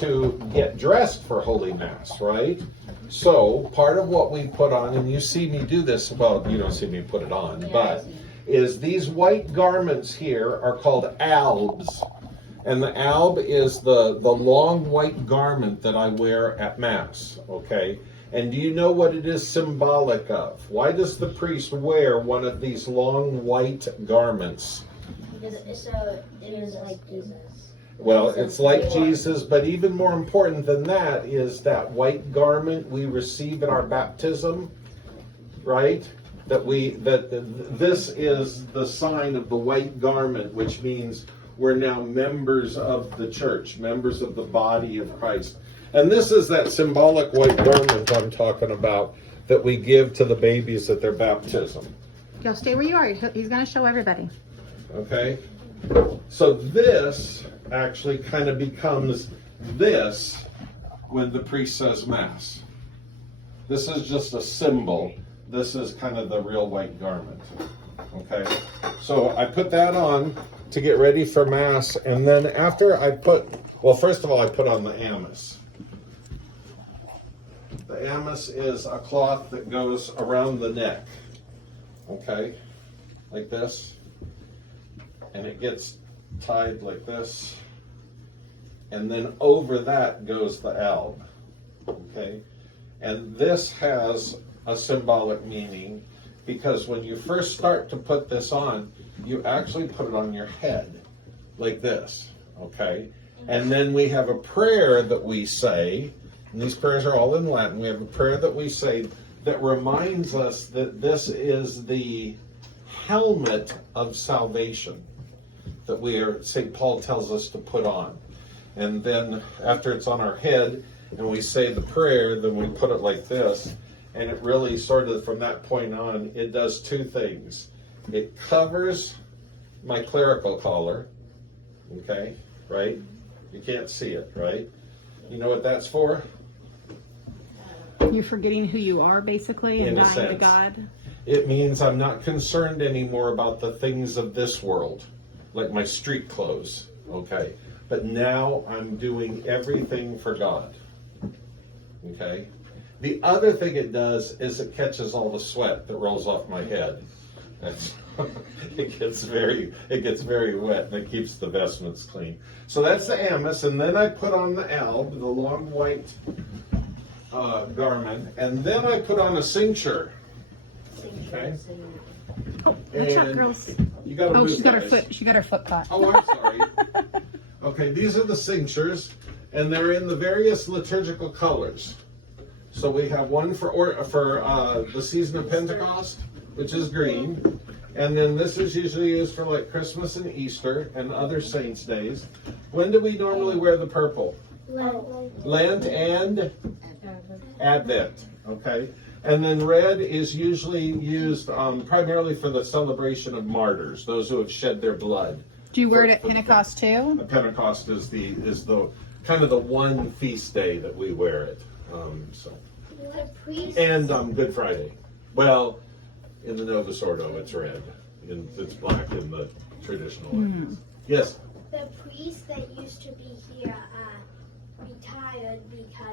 to get dressed for Holy Mass, right? So part of what we put on, and you see me do this, well, you don't see me put it on, but is these white garments here are called albs. And the alb is the long white garment that I wear at Mass, okay? And do you know what it is symbolic of? Why does the priest wear one of these long white garments? Because it is like Jesus. Well, it's like Jesus, but even more important than that is that white garment we receive at our baptism, right? This is the sign of the white garment, which means we're now members of the church, members of the body of Christ. And this is that symbolic white garment I'm talking about that we give to the babies at their baptism. Yo, stay where you are. He's going to show everybody. Okay? So this actually kind of becomes this when the priest says Mass. This is just a symbol. This is kind of the real white garment. Okay? So I put that on to get ready for Mass, and then after first of all, I put on the amice. The amice is a cloth that goes around the neck, okay, like this, and it gets tied like this, and then over that goes the alb, okay, and this has a symbolic meaning because when you first start to put this on, you actually put it on your head like this, okay? And then we have a prayer that we say, and these prayers are all in Latin. We have a prayer that we say that reminds us that this is the helmet of salvation that St. Paul tells us to put on. And then after it's on our head and we say the prayer, then we put it like this. And it really sort of, from that point on, it does two things. It covers my clerical collar, okay, right? You can't see it, right? You know what that's for? You're forgetting who you are, basically, and dying to God. It means I'm not concerned anymore about the things of this world, like my street clothes, okay? But now I'm doing everything for God, okay? The other thing it does is it catches all the sweat that rolls off my head. It gets very wet, and it keeps the vestments clean. So that's the amice, and then I put on the alb, the long white garment, and then I put on a cincture. Okay. Oh, watch out, girls. You gotta move, she's got her guys. foot. She got her foot caught. Oh, I'm sorry. Okay, these are the cinctures, and they're in the various liturgical colors. So we have one for the season of Pentecost, which is green, and then this is usually used for like Christmas and Easter and other saints' days. When do we normally wear the purple? Lent and Advent. Okay, and then red is usually used primarily for the celebration of martyrs, those who have shed their blood. Do you wear it at Pentecost too? Pentecost is the kind of the one feast day that we wear it. And Good Friday. Well, in the Novus Ordo, it's red. It's black in the traditional way. Yes? The priest that used to be here retired because